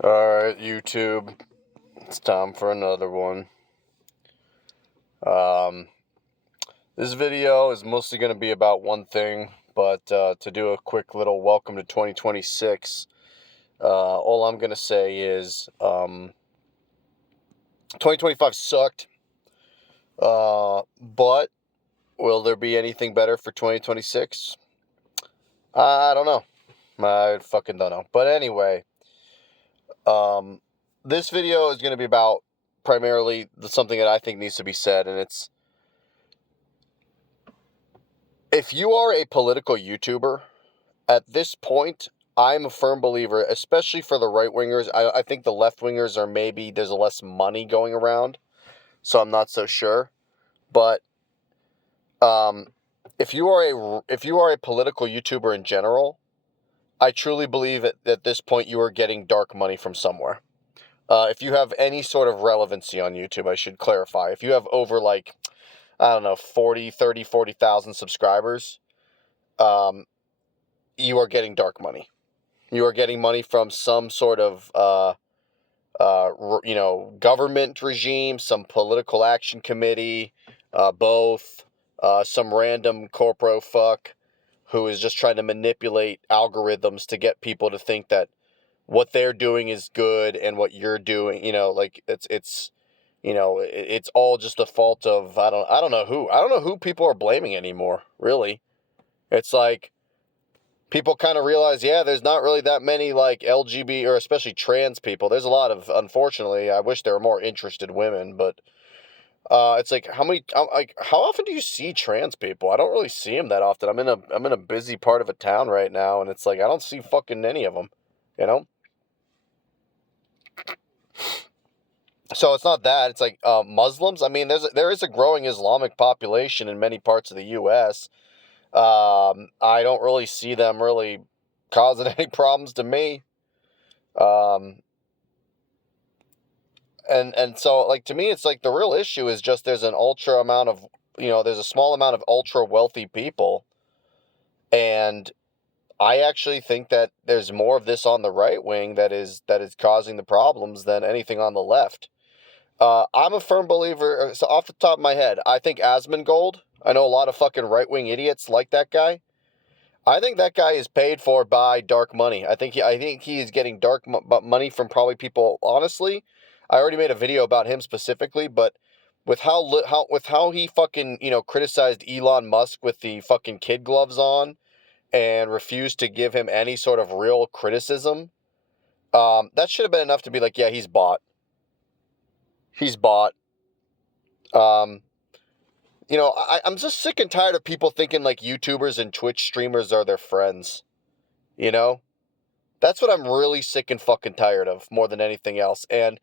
Alright, YouTube. It's time for another one. This video is mostly going to be about one thing, but to do a quick little welcome to 2026, all I'm going to say is 2025 sucked, but will there be anything better for 2026? I don't know. I fucking don't know. But anyway, this video is going to be about primarily something that I think needs to be said, and it's, if you are a political YouTuber, at this point, I'm a firm believer, especially for the right-wingers. I think the left-wingers are maybe, there's less money going around, so I'm not so sure. But if you are a political YouTuber in general, I truly believe at this point you are getting dark money from somewhere. If you have any sort of relevancy on YouTube, I should clarify. If you have over, like, I don't know, 40,000 subscribers, you are getting dark money. You are getting money from some sort of, government regime, some political action committee, both, some random corporo fuck who is just trying to manipulate algorithms to get people to think that what they're doing is good and what you're doing, like it's all just a fault of, I don't know who people are blaming anymore, really. It's like, people kind of realize, yeah, there's not really that many, like, LGBT or especially trans people. There's a lot of, unfortunately, I wish there were more interested women, but it's like, how often do you see trans people? I don't really see them that often. I'm in a busy part of a town right now, and it's like, I don't see fucking any of them, you know? So it's not that. It's like, Muslims. I mean, there is a growing Islamic population in many parts of the U.S. I don't really see them really causing any problems to me. Um, and so, like, to me, it's like the real issue is just there's an ultra amount of, there's a small amount of ultra wealthy people, and I actually think that there's more of this on the right wing that is causing the problems than anything on the left. I'm a firm believer. So off the top of my head, I think Asmongold. I know a lot of fucking right wing idiots like that guy. I think that guy is paid for by dark money. I think he is getting money from probably people. Honestly, I already made a video about him specifically, but with how he fucking criticized Elon Musk with the fucking kid gloves on and refused to give him any sort of real criticism, that should have been enough to be like, yeah, he's bought. He's bought. Um, I'm just sick and tired of people thinking like YouTubers and Twitch streamers are their friends. You know. That's what I'm really sick and fucking tired of more than anything else. And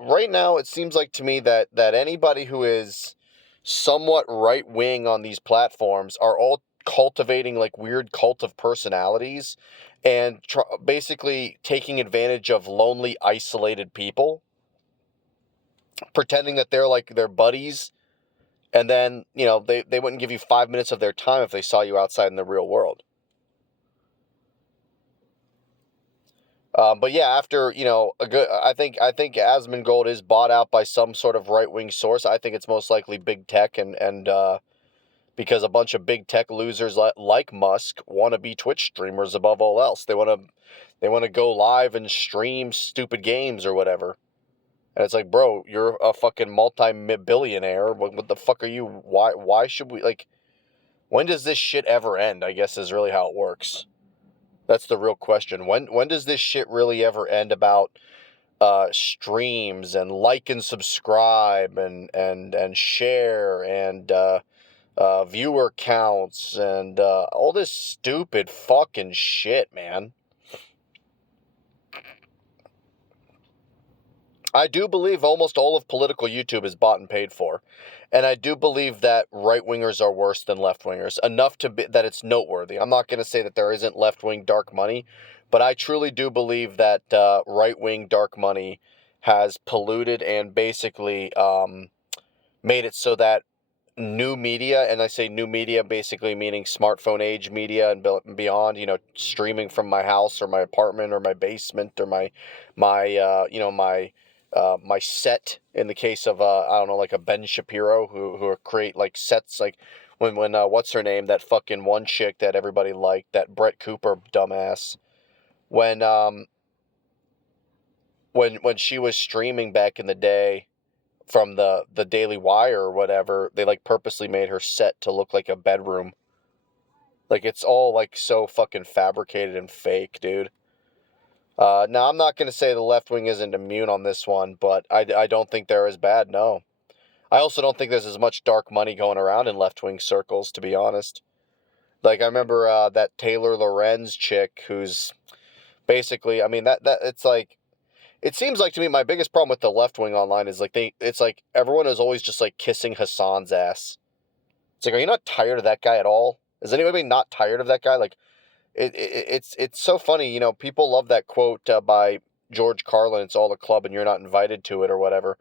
right now, it seems like to me that anybody who is somewhat right wing on these platforms are all cultivating like weird cult of personalities and basically taking advantage of lonely, isolated people, pretending that they're like their buddies, and then they wouldn't give you 5 minutes of their time if they saw you outside in the real world. But yeah, after a good, I think Asmongold is bought out by some sort of right wing source. I think it's most likely big tech, and because a bunch of big tech losers like Musk want to be Twitch streamers above all else. They want to go live and stream stupid games or whatever. And it's like, bro, you're a fucking multi-billionaire. What the fuck are you? Why should we, like? When does this shit ever end? I guess is really how it works. That's the real question. When does this shit really ever end about streams and like and subscribe and share and viewer counts and all this stupid fucking shit, man? I do believe almost all of political YouTube is bought and paid for. And I do believe that right-wingers are worse than left-wingers, enough to be that it's noteworthy. I'm not going to say that there isn't left-wing dark money, but I truly do believe that right-wing dark money has polluted and basically made it so that new media, and I say new media basically meaning smartphone age media and beyond, streaming from my house or my apartment or my basement or my set, in the case of I don't know, like a Ben Shapiro, who create like sets, like when what's her name, that fucking one chick that everybody liked, that Brett Cooper dumbass, when when she was streaming back in the day from the Daily Wire or whatever, they like purposely made her set to look like a bedroom. Like, it's all like so fucking fabricated and fake, dude. Now, I'm not gonna say the left wing isn't immune on this one, but I don't think they're as bad. No, I also don't think there's as much dark money going around in left wing circles, to be honest. Like, I remember that Taylor Lorenz chick, who's basically, I mean, that it's like, it seems like to me my biggest problem with the left wing online is like it's like everyone is always just like kissing Hassan's ass. It's like, are you not tired of that guy at all? Is anybody not tired of that guy? Like, it's so funny, people love that quote by George Carlin, "It's all the club and you're not invited to it," or whatever.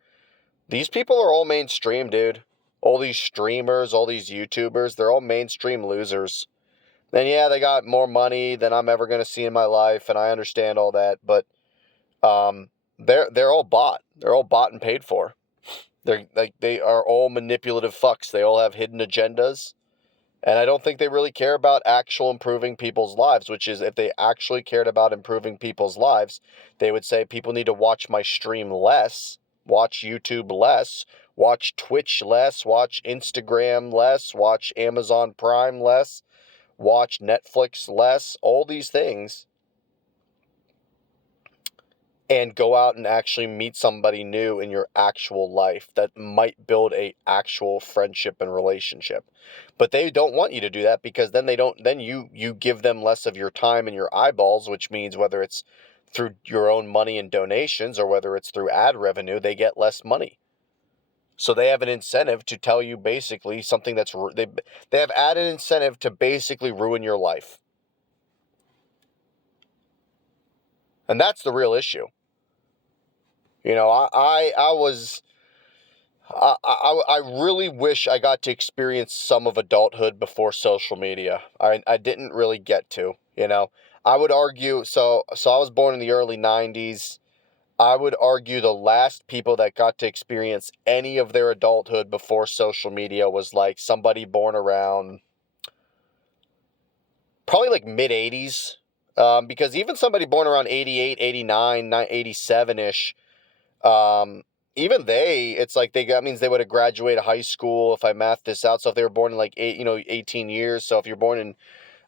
These people are all mainstream, dude. All these streamers, all these YouTubers, they're all mainstream losers. And yeah, they got more money than I'm ever going to see in my life, and I understand all that, but um, they're all bought. They're all bought and paid for. They are all manipulative fucks. They all have hidden agendas. And I don't think they really care about actual improving people's lives, which is, if they actually cared about improving people's lives, they would say people need to watch my stream less, watch YouTube less, watch Twitch less, watch Instagram less, watch Amazon Prime less, watch Netflix less, all these things, and go out and actually meet somebody new in your actual life that might build a actual friendship and relationship. But they don't want you to do that, because then you give them less of your time and your eyeballs, which means whether it's through your own money and donations or whether it's through ad revenue, they get less money. So they have an incentive to tell you basically something they have added incentive to basically ruin your life. And that's the real issue. I really wish I got to experience some of adulthood before social media. I didn't really get to, I would argue, so I was born in the early 90s. I would argue the last people that got to experience any of their adulthood before social media was like somebody born around probably like mid 80s. Because even somebody born around 88, 89, 87-ish, even it's like that means they would have graduated high school, if I math this out. So if they were born in like 18 years. So if you're born in,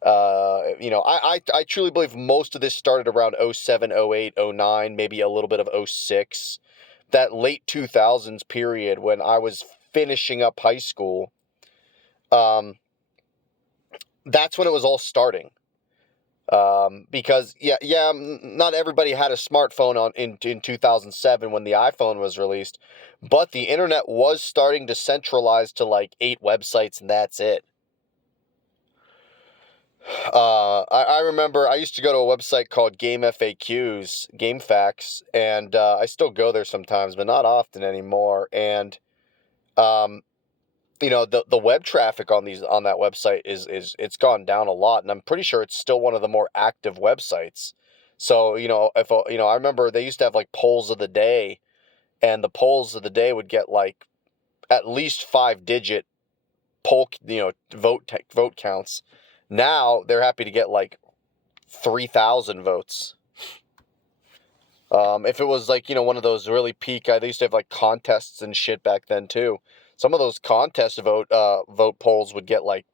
I truly believe most of this started around 07, 08, 09, maybe a little bit of 06. That late 2000s period when I was finishing up high school, that's when it was all starting. Because not everybody had a smartphone in 2007 when the iPhone was released, but the internet was starting to centralize to like 8 websites, and that's it. I remember I used to go to a website called Game FAQs, Game Facts, and I still go there sometimes, but not often anymore. And um, the web traffic on that website is it's gone down a lot, and I'm pretty sure it's still one of the more active websites. So if I remember they used to have like polls of the day, and the polls of the day would get like at least 5-digit poll vote counts. Now they're happy to get like 3,000 votes. If it was like, one of those really peak, they used to have like contests and shit back then too. Some of those contest vote polls would get like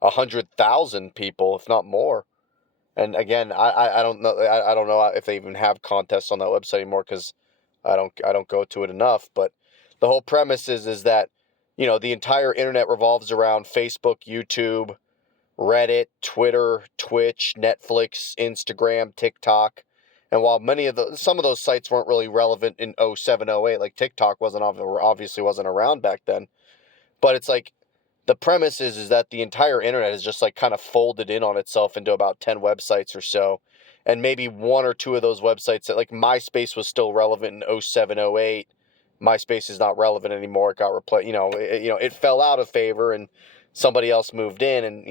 100,000 people, if not more. And again, I don't know. I don't know if they even have contests on that website anymore, because I don't go to it enough. But the whole premise is that, the entire internet revolves around Facebook, YouTube, Reddit, Twitter, Twitch, Netflix, Instagram, TikTok. And while some of those sites weren't really relevant in 07, 08, like TikTok obviously wasn't around back then. But it's like, the premise is that the entire internet is just like kind of folded in on itself into about 10 websites or so. And maybe one or two of those websites, that like MySpace was still relevant in 07, 08. MySpace is not relevant anymore. It got replaced. It fell out of favor, and somebody else moved in, and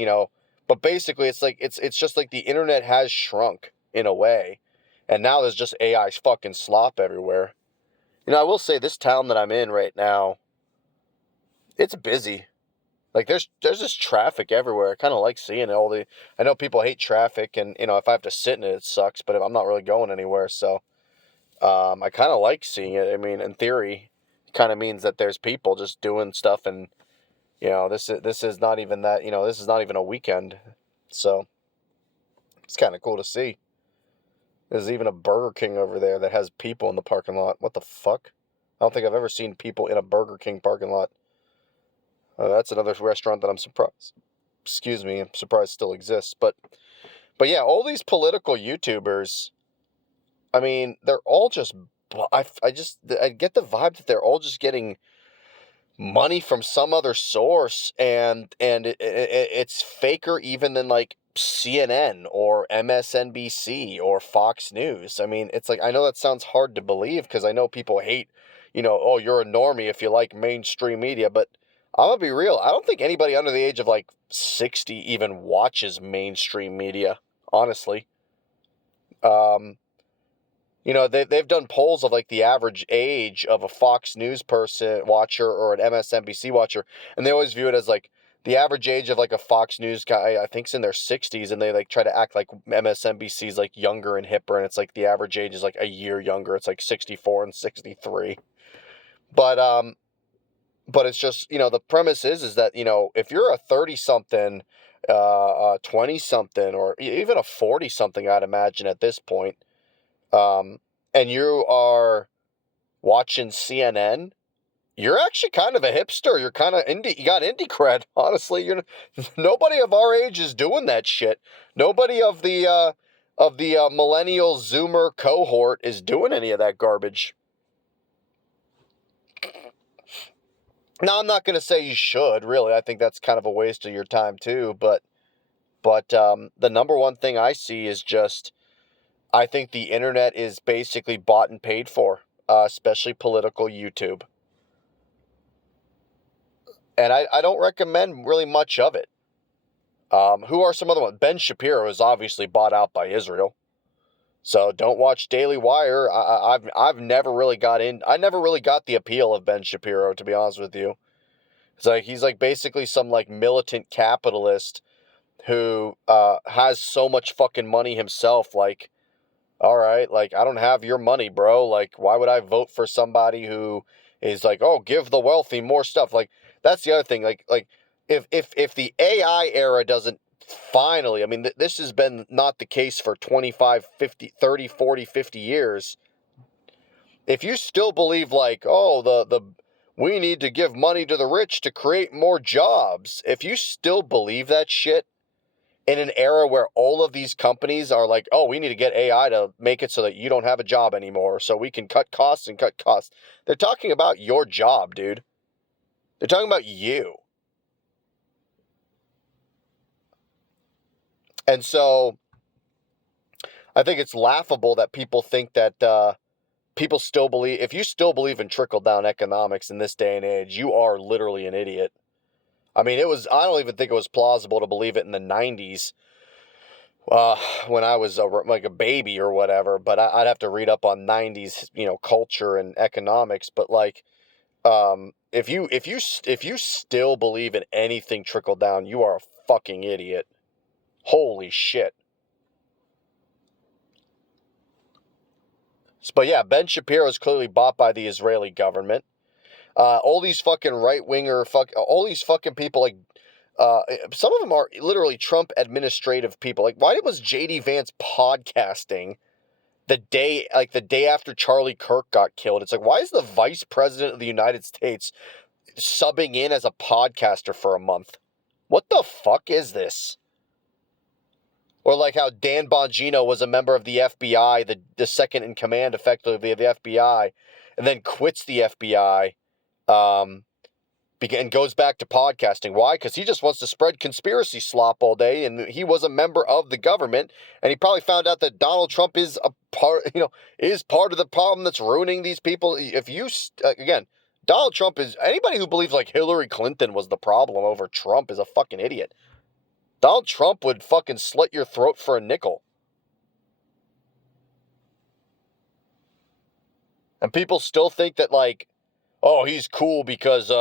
But basically, it's just like the internet has shrunk in a way, and now there's just AI fucking slop everywhere. I will say this town that I'm in right now, it's busy. Like there's just traffic everywhere. I kind of like seeing it. I know people hate traffic, and if I have to sit in it, it sucks. But I'm not really going anywhere, so I kind of like seeing it. I mean, in theory, it kind of means that there's people just doing stuff, and this is not even that. This is not even a weekend, so it's kind of cool to see. There's even a Burger King over there that has people in the parking lot. What the fuck? I don't think I've ever seen people in a Burger King parking lot. That's another restaurant that I'm surprised. Excuse me, I'm surprised still exists. But yeah, all these political YouTubers, I mean, they're all just. I get the vibe that they're all just getting money from some other source, and it's faker even than like CNN or MSNBC or Fox News. I mean, it's like, I know that sounds hard to believe because I know people hate, oh, you're a normie if you like mainstream media, but I'm gonna be real. I don't think anybody under the age of like 60 even watches mainstream media, honestly. Um, they've done polls of like the average age of a Fox News person watcher or an MSNBC watcher, and they always view it as like the average age of like a Fox News guy, I think, is in their 60s, and they like try to act like MSNBC's like younger and hipper, and it's like the average age is like a year younger. It's like 64 and 63. But it's just, the premise is that, if you're a 30 something, 20 something, or even a 40 something, I'd imagine at this point, um, and you are watching CNN, you're actually kind of a hipster. You're kind of indie. You got indie cred. Honestly, nobody of our age is doing that shit. Nobody of the millennial Zoomer cohort is doing any of that garbage. Now, I'm not going to say you should. Really, I think that's kind of a waste of your time too. But the number one thing I see is just, I think the internet is basically bought and paid for, especially political YouTube. And I don't recommend really much of it. Who are some other ones? Ben Shapiro is obviously bought out by Israel, so don't watch Daily Wire. I've never really got in. I never really got the appeal of Ben Shapiro, to be honest with you. It's like he's like basically some like militant capitalist who has so much fucking money himself. Like, all right, like, I don't have your money, bro. Like, why would I vote for somebody who is like, oh, give the wealthy more stuff? Like, that's the other thing. Like if the AI era doesn't finally, I mean, this has been not the case for 25, 50, 30, 40, 50 years. If you still believe like, oh, the we need to give money to the rich to create more jobs. If you still believe that shit, in an era where all of these companies are like, oh, we need to get AI to make it so that you don't have a job anymore, so we can cut costs and cut costs. They're talking about your job, dude. They're talking about you. And so I think it's laughable that people think that people still believe, if you still believe in trickle-down economics in this day and age, you are literally an idiot. I mean, I don't even think it was plausible to believe it in the 90s. When I was like a baby or whatever, but I'd have to read up on 90s, culture and economics. But like, if you still believe in anything trickle down, you are a fucking idiot. Holy shit. But yeah, Ben Shapiro is clearly bought by the Israeli government. All these fucking right-winger, all these fucking people, like, some of them are literally Trump administrative people. Like, why was J.D. Vance podcasting the day after Charlie Kirk got killed? It's like, why is the vice president of the United States subbing in as a podcaster for a month? What the fuck is this? Or like how Dan Bongino was a member of the FBI, the second in command effectively of the FBI, and then quits the FBI, and goes back to podcasting. Why? Because he just wants to spread conspiracy slop all day, and he was a member of the government, and he probably found out that Donald Trump is a part, is part of the problem that's ruining these people. If you, again, Donald Trump is, anybody who believes like Hillary Clinton was the problem over Trump is a fucking idiot. Donald Trump would fucking slit your throat for a nickel. And people still think that, like, oh, he's cool because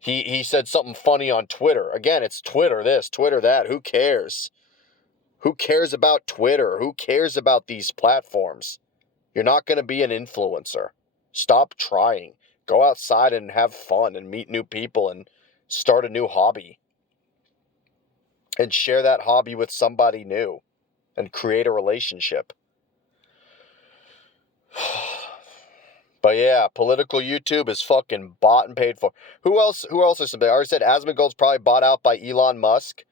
he said something funny on Twitter. Again, it's Twitter this, Twitter that. Who cares? Who cares about Twitter? Who cares about these platforms? You're not going to be an influencer. Stop trying. Go outside and have fun and meet new people and start a new hobby. And share that hobby with somebody new and create a relationship. But yeah, political YouTube is fucking bought and paid for. Who else is somebody? I already said Asmongold's probably bought out by Elon Musk,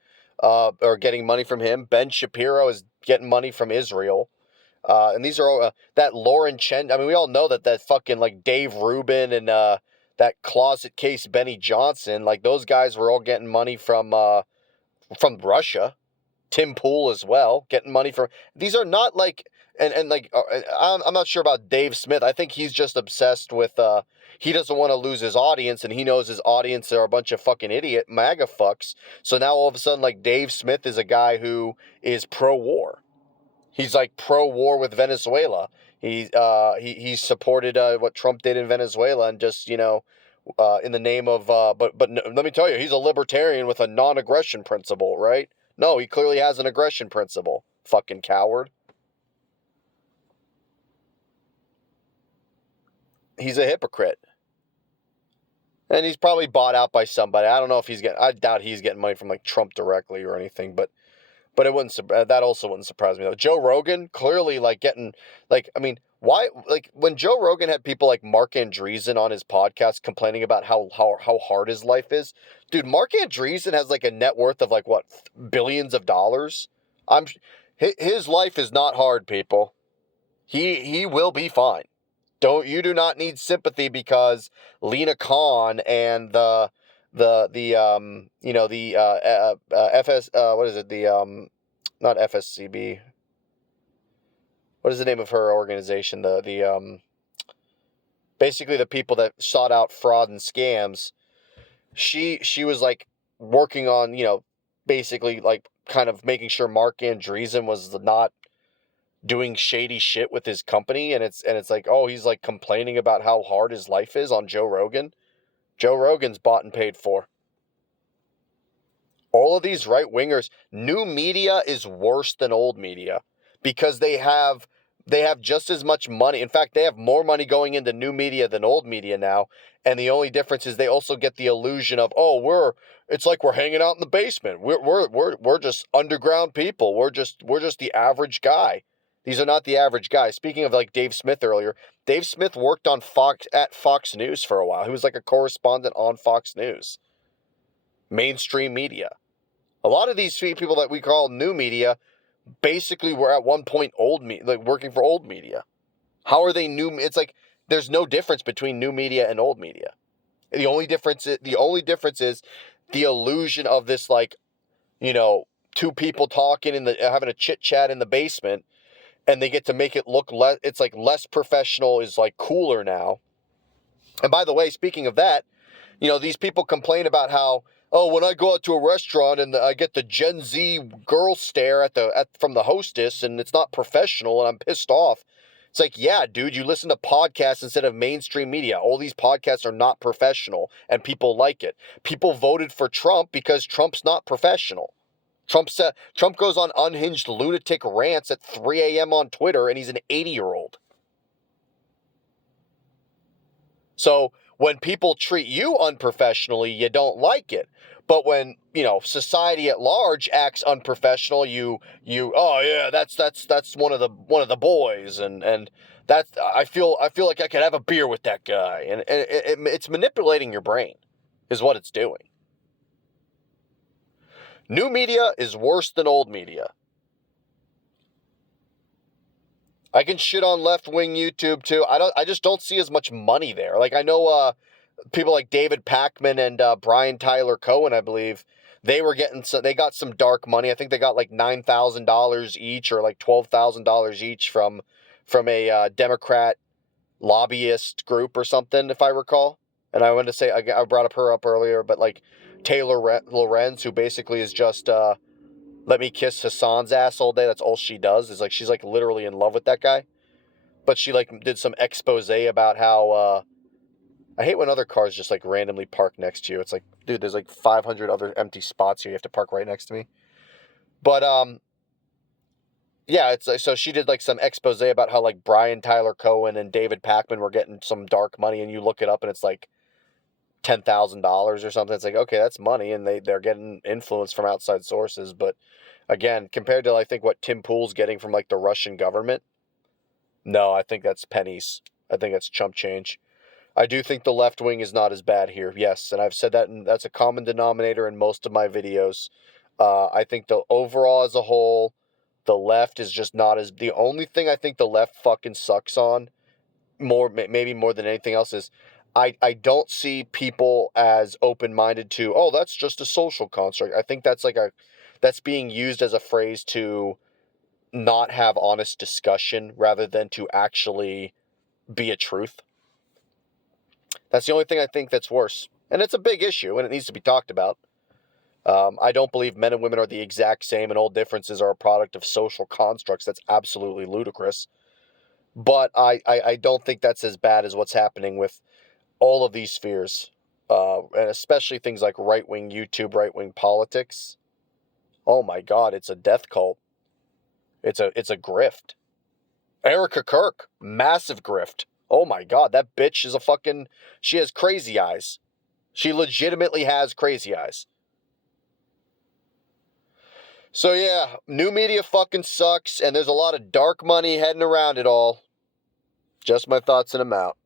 or getting money from him. Ben Shapiro is getting money from Israel. And these are all, that Lauren Chen. I mean, we all know that fucking like Dave Rubin and that closet case Benny Johnson, like those guys were all getting money from Russia. Tim Pool as well, getting money from. These are not like. And like, I'm not sure about Dave Smith. I think he's just obsessed with, he doesn't want to lose his audience, and he knows his audience are a bunch of fucking idiot MAGA fucks. So now all of a sudden, like, Dave Smith is a guy who is pro-war. He's like pro-war with Venezuela. He supported what Trump did in Venezuela, and just, in the name of, but no, let me tell you, he's a libertarian with a non-aggression principle, right? No, he clearly has an aggression principle. Fucking coward. He's a hypocrite. And he's probably bought out by somebody. I don't know if I doubt he's getting money from like Trump directly or anything, but it wouldn't, that also wouldn't surprise me though. Joe Rogan clearly like getting, like, I mean, why, like when Joe Rogan had people like Mark Andreessen on his podcast complaining about how hard his life is. Dude, Mark Andreessen has like a net worth of like what, billions of dollars. His life is not hard, people. He will be fine. You do not need sympathy because Lena Khan and the FS, what is it, not FSCB, what is the name of her organization, basically the people that sought out fraud and scams. She was like working on, basically like kind of making sure Mark Andreessen was not doing shady shit with his company, and it's like, oh, he's like complaining about how hard his life is on Joe Rogan. Joe Rogan's bought and paid for. All of these right-wingers, new media is worse than old media because they have just as much money. In fact, they have more money going into new media than old media now, and the only difference is they also get the illusion of, oh, it's like we're hanging out in the basement. We're just underground people. We're just the average guy. These are not the average guy. Speaking of like Dave Smith earlier, Dave Smith worked on Fox News for a while. He was like a correspondent on Fox News. Mainstream media. A lot of these people that we call new media basically were at one point like working for old media. How are they new? It's like there's no difference between new media and old media. The only difference is the illusion of this, like, two people talking having a chit chat in the basement. And they get to make it look less, it's like less professional is like cooler now. And by the way, speaking of that, these people complain about how, oh, when I go out to a restaurant and I get the Gen Z girl stare from the hostess and it's not professional and I'm pissed off. It's like, yeah, dude, you listen to podcasts instead of mainstream media. All these podcasts are not professional and people like it. People voted for Trump because Trump's not professional. Trump goes on unhinged lunatic rants at 3 a.m. on Twitter, and he's an 80-year-old. So when people treat you unprofessionally, you don't like it. But when, society at large acts unprofessional, oh yeah, that's one of the boys, and that's I feel like I could have a beer with that guy, and it's manipulating your brain, is what it's doing. New media is worse than old media. I can shit on left-wing YouTube too. I just don't see as much money there. Like I know people like David Pakman and Brian Tyler Cohen, I believe, they got some dark money. I think they got like $9,000 each or like $12,000 each from a Democrat lobbyist group or something, if I recall. And I wanted to say, I brought up her up earlier, but like Taylor Lorenz, who basically is just let me kiss Hassan's ass all day. That's all she does. Is like she's like literally in love with that guy. But she like did some expose about how I hate when other cars just like randomly park next to you. It's like, dude, there's like 500 other empty spots here. You have to park right next to me. But yeah, it's like, so she did like some expose about how like Brian Tyler Cohen and David Pakman were getting some dark money, and you look it up and it's like $10,000 or something. It's like, okay, that's money, and they're getting influence from outside sources. But again, compared to I think what Tim Pool's getting from like the Russian government, no, I think that's pennies. I think that's chump change. I do think the left wing is not as bad here. Yes, and I've said that, and that's a common denominator in most of my videos. I think the overall as a whole, the left is just not as. The only thing I think the left fucking sucks on maybe more than anything else is I don't see people as open-minded to, oh, that's just a social construct. I think that's being used as a phrase to not have honest discussion rather than to actually be a truth. That's the only thing I think that's worse. And it's a big issue, and it needs to be talked about. I don't believe men and women are the exact same, and all differences are a product of social constructs. That's absolutely ludicrous. But I don't think that's as bad as what's happening with all of these spheres, and especially things like right-wing YouTube, right-wing politics. Oh my God, it's a death cult. It's a grift. Erica Kirk, massive grift. Oh my God, that bitch is she has crazy eyes. She legitimately has crazy eyes. So yeah, new media fucking sucks, and there's a lot of dark money heading around it all. Just my thoughts, and I'm out.